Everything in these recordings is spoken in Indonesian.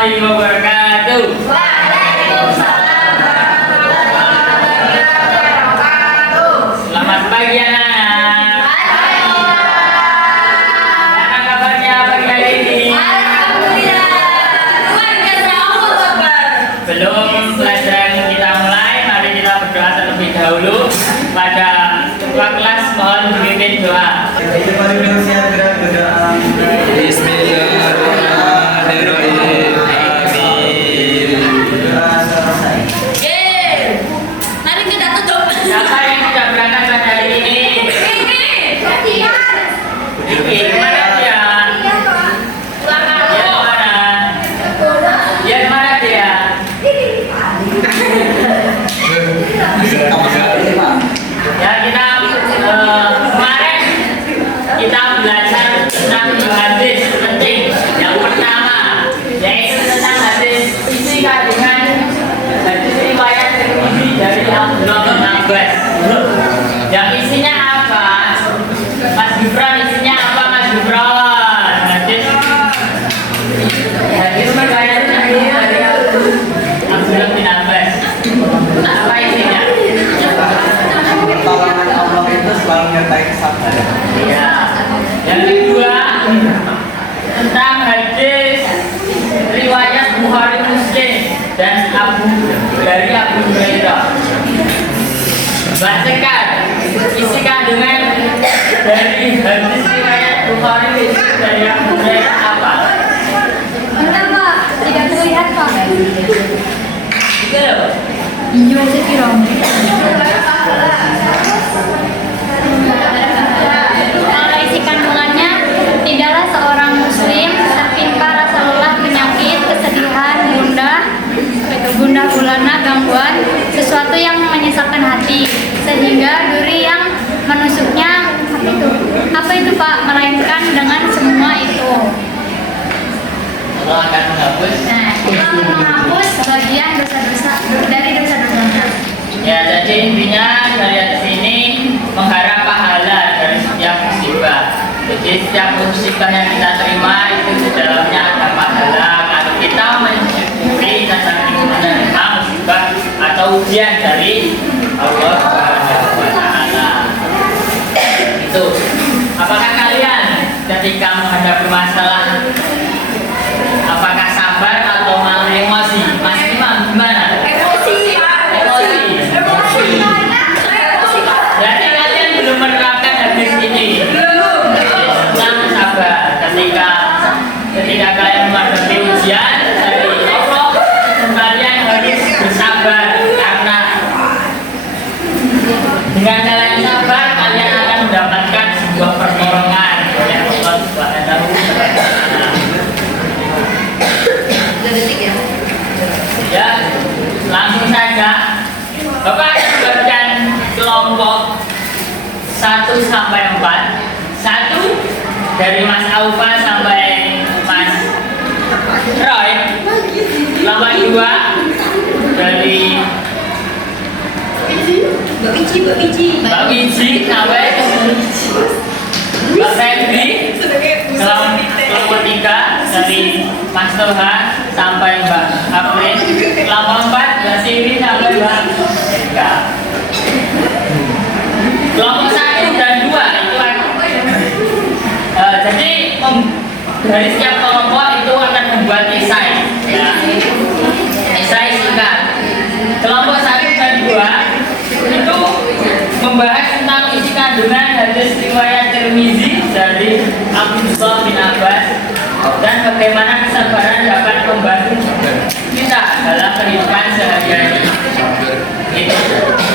warahmatullahi wabarakatuh. Waalaikumsalam warahmatullahi wabarakatuh. Selamat pagi anak-anak. Gimana kabarnya pagi hari ini? Alhamdulillah. Tuhan kasih Allah kabar. Belum pelajaran kita mulai, mari kita berdoa terlebih dahulu. Pada ketua kelas mohon dipimpin doa. Bismillahirrahmanirrahim. Amin. Mari kita tutup. Siapa yang tidak berangkat pada hari ini? Ini mana dia? Dia mana? Dia mana dia? Ya kita kemarin kita belajar tentang hadis penting. Yang pertama yaitu tentang hadis isi kandungan hadis riwayat Tirmidzi dari Abdullah bin Abbas. Yang isinya apa? Mas Gibran, isinya apa Mas Gibran? Hadis riwayat Tirmidzi dari Abdullah bin Abbas. Apa isinya? Pertolongan Allah itu selalu menyertai kesabaran. Ya. Yang kedua tentang hadis riwayat Bukhari Muslim dan dari Abu Hurairah. Bacakan isi kandungan dari hadis riwayat Bukhari Muslim dari Abu Hurairah apa? Pertama, tidak terlihat Pak. Itu loh. Iya, saya kira. Kalau isi kandungannya, tidaklah seorang muslim tertimpa rasa lelah, penyakit, kesedihan, gundah gulana, gangguan, sesuatu yang menyesakkan hati, sehingga duri yang menusuknya apa itu Pak, melainkan dengan semua itu. Allah akan menghapus. Nah, Allah menghapus sebagian dosa-dosa dari dosa-dosanya. Ya, jadi intinya dari hadis ini mengharap pahala dari setiap musibah. Jadi setiap musibah yang kita terima itu di dalamnya ada pahala kalau kita mensyukuri dan saling menerima musibah atau ujian dari Allah Subhanahu wa Ta'ala. Itu. Apakah kalian ketika menghadapi masalah apakah sabar atau malah emosi? Mas Imam gimana? Emosi. Berarti kalian belum menerapkan hadis ini. Tentang sabar. Ketika kalian menghadapi ujian dari Allah, kalian harus bersabar karena dengan kalian sabar kalian akan mendapatkan sebuah pertolongan oleh Allah Subhanahu wa Ta'ala. Ya, langsung saja. Bapak bagian kelompok 1 sampai 4. 1 dari Mas Aufa sampai Mas Roy. Kelompok 2 dari Mbak Wiji sampai Mbak Febri. Kelompok 3 dari Mas Toha sampai Mbak April. Kelompok 4 Mbak Siri sampai Mbak Eka. Kelompok 1 dan 2 itu jadi dari setiap kelompok itu akan membuat esai, ya. Esai singkat. Kelompok 1 dan 2 itu membahas tentang isi kandungan hadis riwayat Tirmidzi dari Abdullah bin Abbas dan bagaimana kesabaran dapat membantu kita dalam kehidupan sehari-hari. Itu.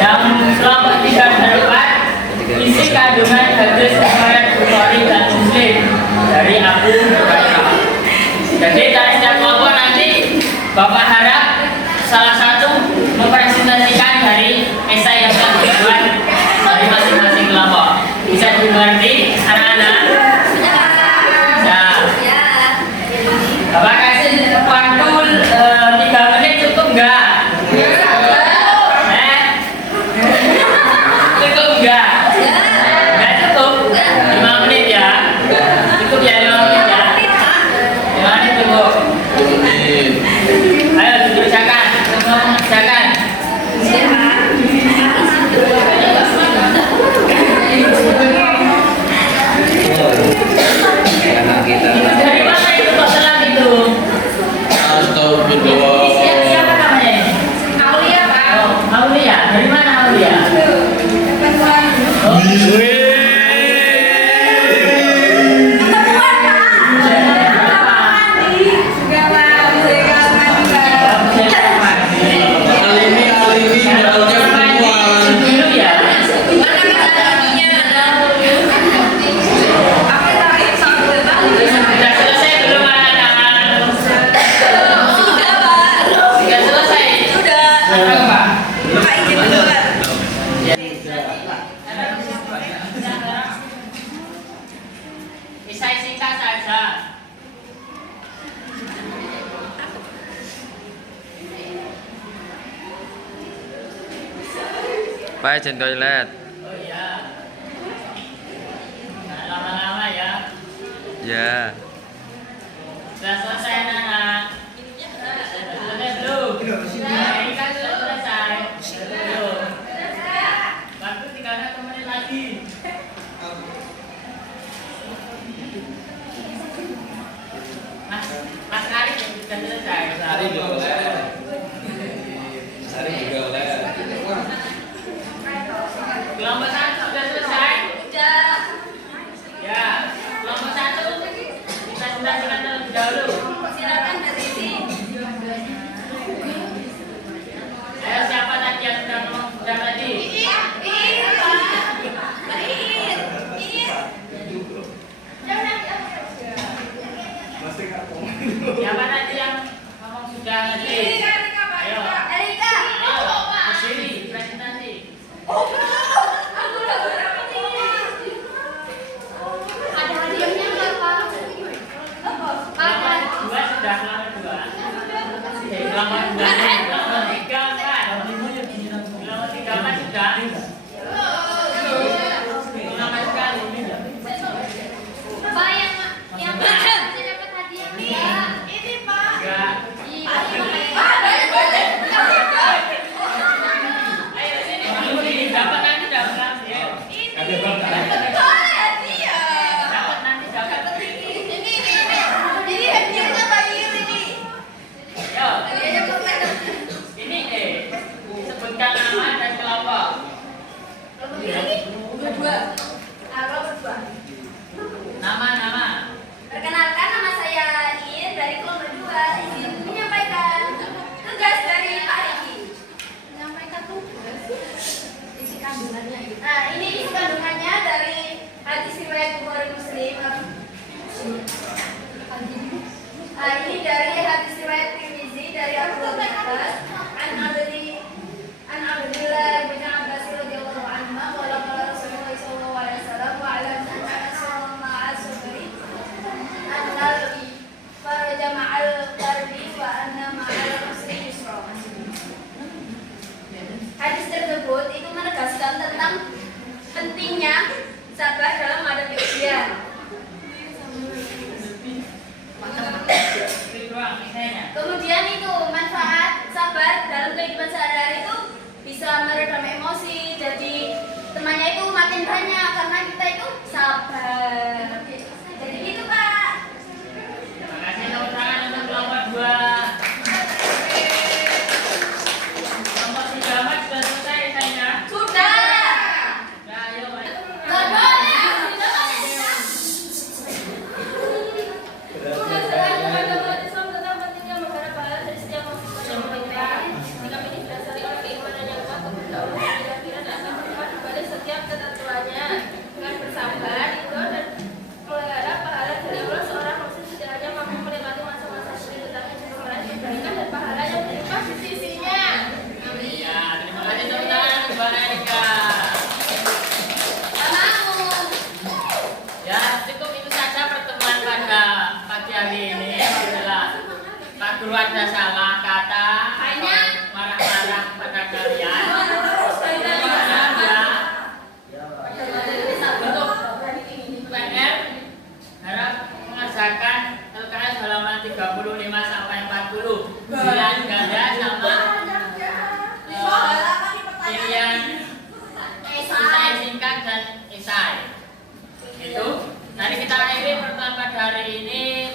Yang kelompok 3 dan 4 isi kandungan hadis riwayat Bukhari dan Muslim dari Abu Hurairah. Jadi dari setiap kelompok nanti Bapak harap salah satu mempresentasikan dari esai yang telah dibuat dari masing-masing kelompok. Bisa dimengerti anak-anak? Nah, Bapak kasih waktu 3 menit cukup enggak? Cukup enggak? Enggak cukup? 5 menit ya? Cukup ya 5 menit ya? 5 menit cukup? Isai singkat saja. Pak izin toilet. Oh iya. Nah, lama-lama ya. Ya. Sudah selesai anak-anak. Selesai belum? Ini kan sudah selesai. Belum. Waktu tinggal 1 menit lagi. Mas Karim sudah selesai. Sari juga boleh. Sari juga boleh. Kelompok 1 sudah selesai. Ya, kelompok 1 kita sudah silakan terlebih dahulu. Silakan dari sini. Ayo siapa tadi yang sudah ngomong sudah tadi? Siapa tadi yang ngomong sudah tadi? Ayo, ayo, ke sini presentasi. Ada hadiahnya nggak, Pak? Kelompok 2 sudah kelompok 2. Kelompok 2, kelompok 3 kan? Kelompok 3 kan sudah? Lama sekali ini. Pak, yang masih dapat hadiah nggak? Enggak. Iya. Ayo sini, sini. Dapat nanti dapat. Ayo. Dapat nanti dapat. Ayo. Ini sebutkan nama dan kelompok. Nama. Perkenalkan, nama saya Yin dari kelompok 2. Izin menyampaikan tugas dari Pak Riki. Menyampaikan tugas? Isi kandungannya. Nah, ini isi kandungannya dari hadis riwayat Bukhari Muslim. Nah, ini dari hadis riwayat Tirmizi dari Abu Bakar an Abdullah bin Abbas radhiyallahu anhu qala qala Rasulullah sallallahu alaihi wasallam wa alam anna ma'a sabri an-nalbi faraja ma'al qarbi wa anna ma'al usri yusra. Hadis tersebut itu menegaskan tentang pentingnya sabar dalam menghadapi ujian. Kemudian itu manfaat sabar dalam kehidupan sehari-hari itu bisa meredam emosi, jadi temannya itu makin banyak karena kita itu sabar. Jadi gitu, Pak. Terima kasih tepuk tangan untuk kelompok 2. Kelompok 3 Mas sudah selesai saya. Sudah. Ya, ayo. Nggak boleh. Sudah teman-teman Islam tentang pentingnya mengharap pahala dari setiap mahasiswa yang berbeda. Sikap ini didasari oleh keimanan yang kuat kepada Allah dan akhirat akan bermanfaat kepada setiap ketentuannya. Dengan bersabar, itu dan mengharap pahala dari Allah, seorang muslim tidak hanya mampu menikmati masa-masa sulit, tetapi juga meraih kebaikan dan pahala yang berlimpah di sisinya. Amin. Ya, terima kasih tepuk tangan untuk Mbak Erika. Ya, cukup itu saja pertemuan pada pagi hari ini. Alhamdulillah. Pak Guru ada salah kata atau marah-marah pada kalian. Untuk PR harap mengerjakan LKS halaman 35 sampai 40. Pilihan ganda sama pilihan esai singkat dan esai. Itu. Nanti kita akhiri pertemuan pada hari ini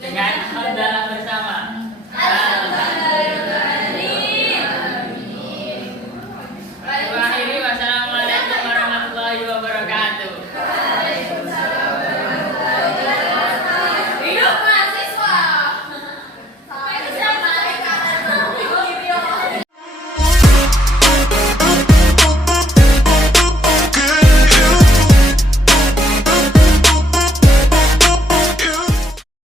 dengan